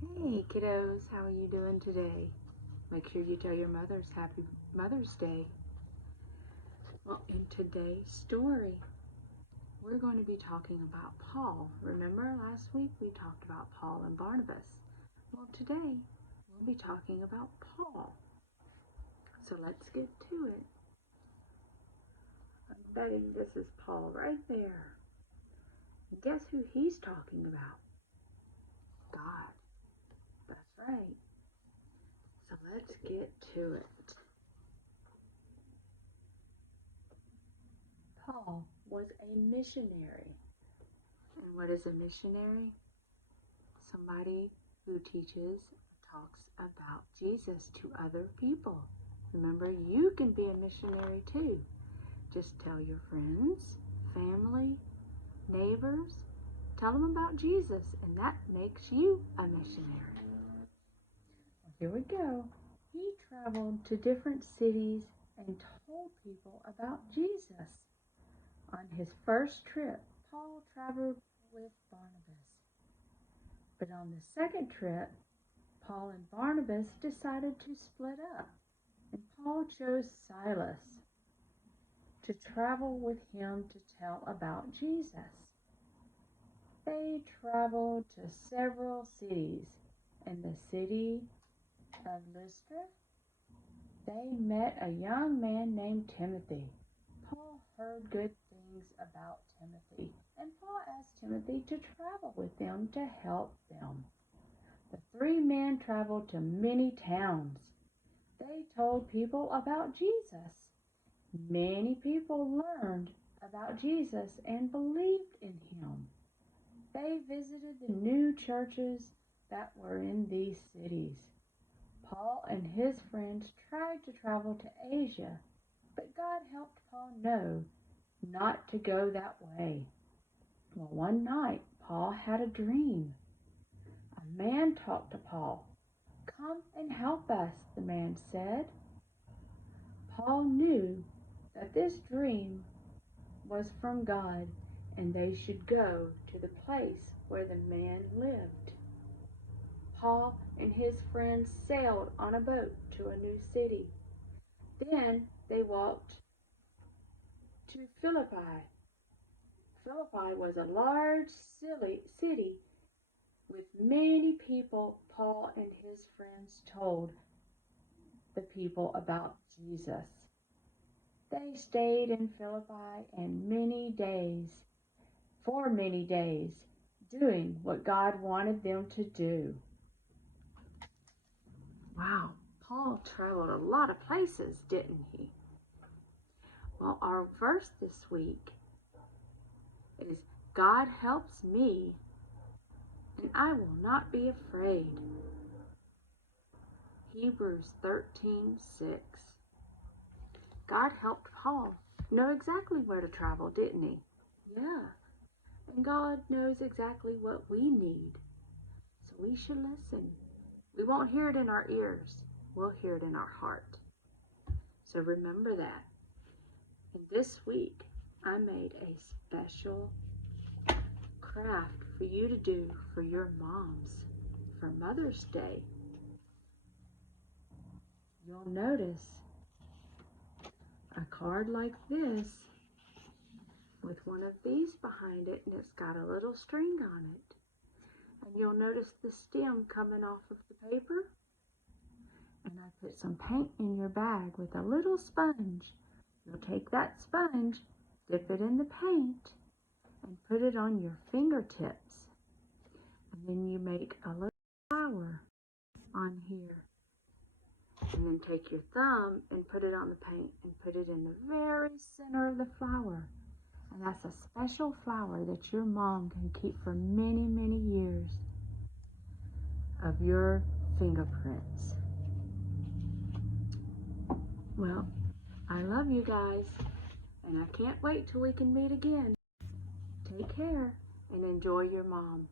Hey kiddos, how are you doing today? Make sure you tell your mothers Happy Mother's Day. Well, in today's story, we're going to be talking about Paul. Remember last week we talked about Paul and Barnabas. Well, today we'll be talking about Paul. So let's get to it. I'm betting this is Paul right there. And guess who he's talking about? God. That's right. So let's get to it. Paul was a missionary. And what is a missionary? Somebody who teaches, talks about Jesus to other people. Remember, you can be a missionary too. Just tell your friends, family, neighbors, tell them about Jesus, and that makes you a missionary. Here we go. He traveled to different cities and told people about Jesus. On his first trip, Paul traveled with Barnabas. But on the second trip, Paul and Barnabas decided to split up, and Paul chose Silas to travel with him to tell about Jesus. They traveled to several cities. In the city of Lystra, they met a young man named Timothy. Paul heard good things about Timothy, and Paul asked Timothy to travel with them to help them. The three men traveled to many towns. They told people about Jesus. Many people learned about Jesus and believed in him. They visited the new churches that were in these cities. Paul and his friends tried to travel to Asia, but God helped Paul know not to go that way. Well, one night, Paul had a dream. A man talked to Paul. "Come and help us," the man said. Paul knew that this dream was from God, and they should go to the place where the man lived. Paul and his friends sailed on a boat to a new city. Then they walked to Philippi. Philippi was a large city with many people. Paul and his friends told the people about Jesus. They stayed in Philippi for many days, doing what God wanted them to do. Wow, Paul traveled a lot of places, didn't he? Well, our verse this week is, "God helps me, and I will not be afraid." Hebrews 13:6. God helped Paul know exactly where to travel, didn't he? Yeah. And God knows exactly what we need. So we should listen. We won't hear it in our ears. We'll hear it in our heart. So remember that. And this week, I made a special craft for you to do for your moms for Mother's Day. You'll notice a card like this with one of these behind it, and it's got a little string on it. And you'll notice the stem coming off of the paper. And I put some paint in your bag with a little sponge. You'll take that sponge, dip it in the paint, and put it on your fingertips. And then you make a little flower on here. And then take your thumb and put it on the paint and put it in the very center of the flower. And that's a special flower that your mom can keep for many, many years of your fingerprints. Well, I love you guys, and I can't wait till we can meet again. Take care and enjoy your mom.